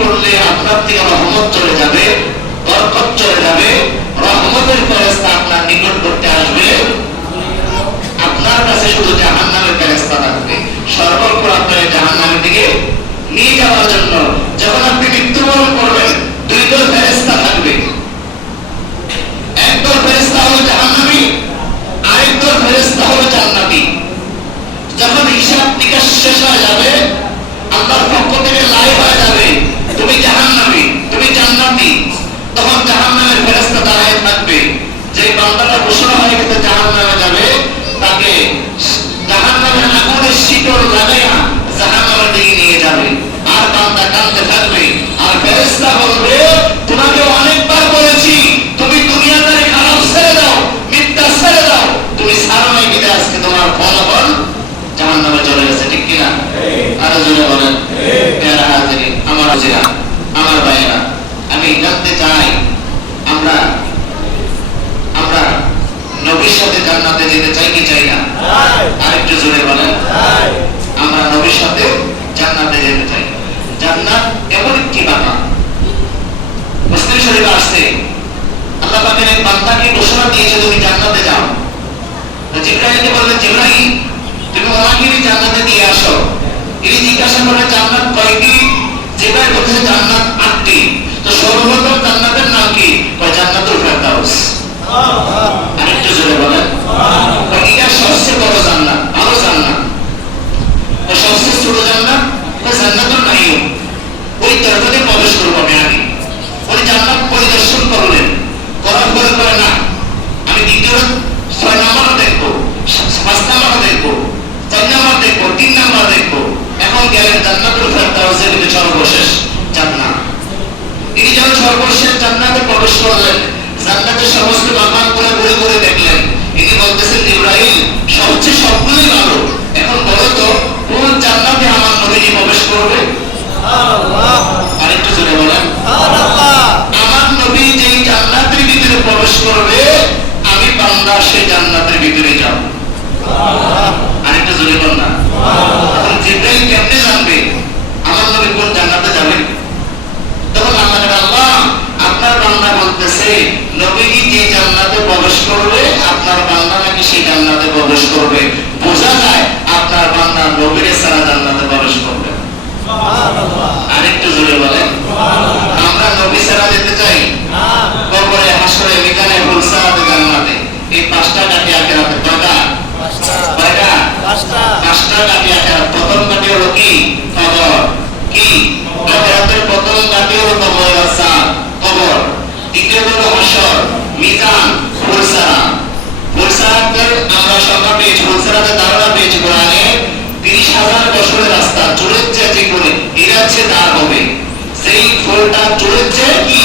করলে আপনার থেকে রহমত চলে যাবে, বরকত চলে যাবে, রহমতের ফেরেস্তা আপনার নিকট করতে আসবে। আপনার কাছে শুধু জাহান নামের ফেরেস্তা থাকবে। কিনা? আরও জোরে বলেন। আমার হাজিরা আমার ভাইয়েরা, আমি জানতে চাই, আমরা আমরা নবীর সাথে জান্নাতে যেতে চাই কি চাই না? আরেকটু জোরে বলেন। আমরা নবীর সাথে জান্নাতে যেতে চাই। জান্নাত এমন একটি বাবা মুসলিম শরীফে আসছে। আল্লাহ পাকের এক বান্দাকে ঘোষণা দিয়েছে, তুমি জান্নাতে যাও। তো জিব্রাইলকে বললেন, জিব্রাইল তুমি ওনাকে জান্নাতে দিয়ে আসো। ইনি জিজ্ঞাসা করে জান্নাত কয়টি জিব্রাইল বলছে জান্নাত আটটি। তো সর্বপ্রথম জান্নাতের নাম কি? কয় জান্নাতুল ফেরদাউস আরেকটু জোরে বলেন কয় এটা সবচেয়ে বড় জান্নাত ভালো জান্নাত তো সবচেয়ে ছোট জান্নাত কয় জান্নাতুল নাইম ওই দরজাতে প্রবেশ করব আমি আগে উনি জান্নাত পরিদর্শন করলেন করার পরে করে না আমি দ্বিতীয় ছয় নাম্বারও দেখব পাঁচ নাম্বারও দেখব চার নাম্বার দেখব তিন নাম্বার দেখব এখন গেলেন জান্নাতুল ফেরদাউসের ভিতরে সর্বশেষ জান্নাত তিনি যখন সর্বশেষ জান্নাতে প্রবেশ করলেন জান্নাতের সমস্ত বাগান করে ঘুরে ঘুরে দেখলেন তিনি বলতেছেন ইব্রাহিম সবচেয়ে সবগুলোই ভালো এখন বলো তো কোন জান্নাতে আমার নবীজি প্রবেশ করবে আরেকটু জোরে বলেন আমার নবী যেই জান্নাতের ভিতরে প্রবেশ করবে আমি বান্দা সেই জান্নাতের ভিতরে যাব আরেকটা জোরে বল না এখন জিব্রাইল কেমনে জানবে আমার নবী কোন জান্নাতে যাবে তখন আল্লাহ বলে, আল্লাহ আপনার বান্দা বলতেছে নবীজি যে জান্নাতে প্রবেশ করবে আপনার বান্দা নাকি সেই জান্নাতে প্রবেশ করবে। বোঝা যায় আপনার বান্দা নবীর সারা জান্নাতে প্রবেশ করবে। আরেকটু জোরে বলেন। আমরা নবী সারা যেতে চাই। কবরে হাসরে মিজানে জান্নাতে। এই পাঁচটা কাটি আখেরাতে কয়টা? কয়টা? পাঁচটা। কাটি আখেরাত প্রথম কাটি হলো কি? কবর। কি? আখেরাতের প্রথম কাটি হলো কবর দ্বিতীয় হলো হাসর মিজান ফুলসারা সংখ্যা পেয়েছি ফুলসারাতের ধারণা পেয়েছি কোরআনে। তিরিশ হাজার বছরের রাস্তা চোরের যে করে এরা হচ্ছে তার সেই ফুলটা চোরের কি?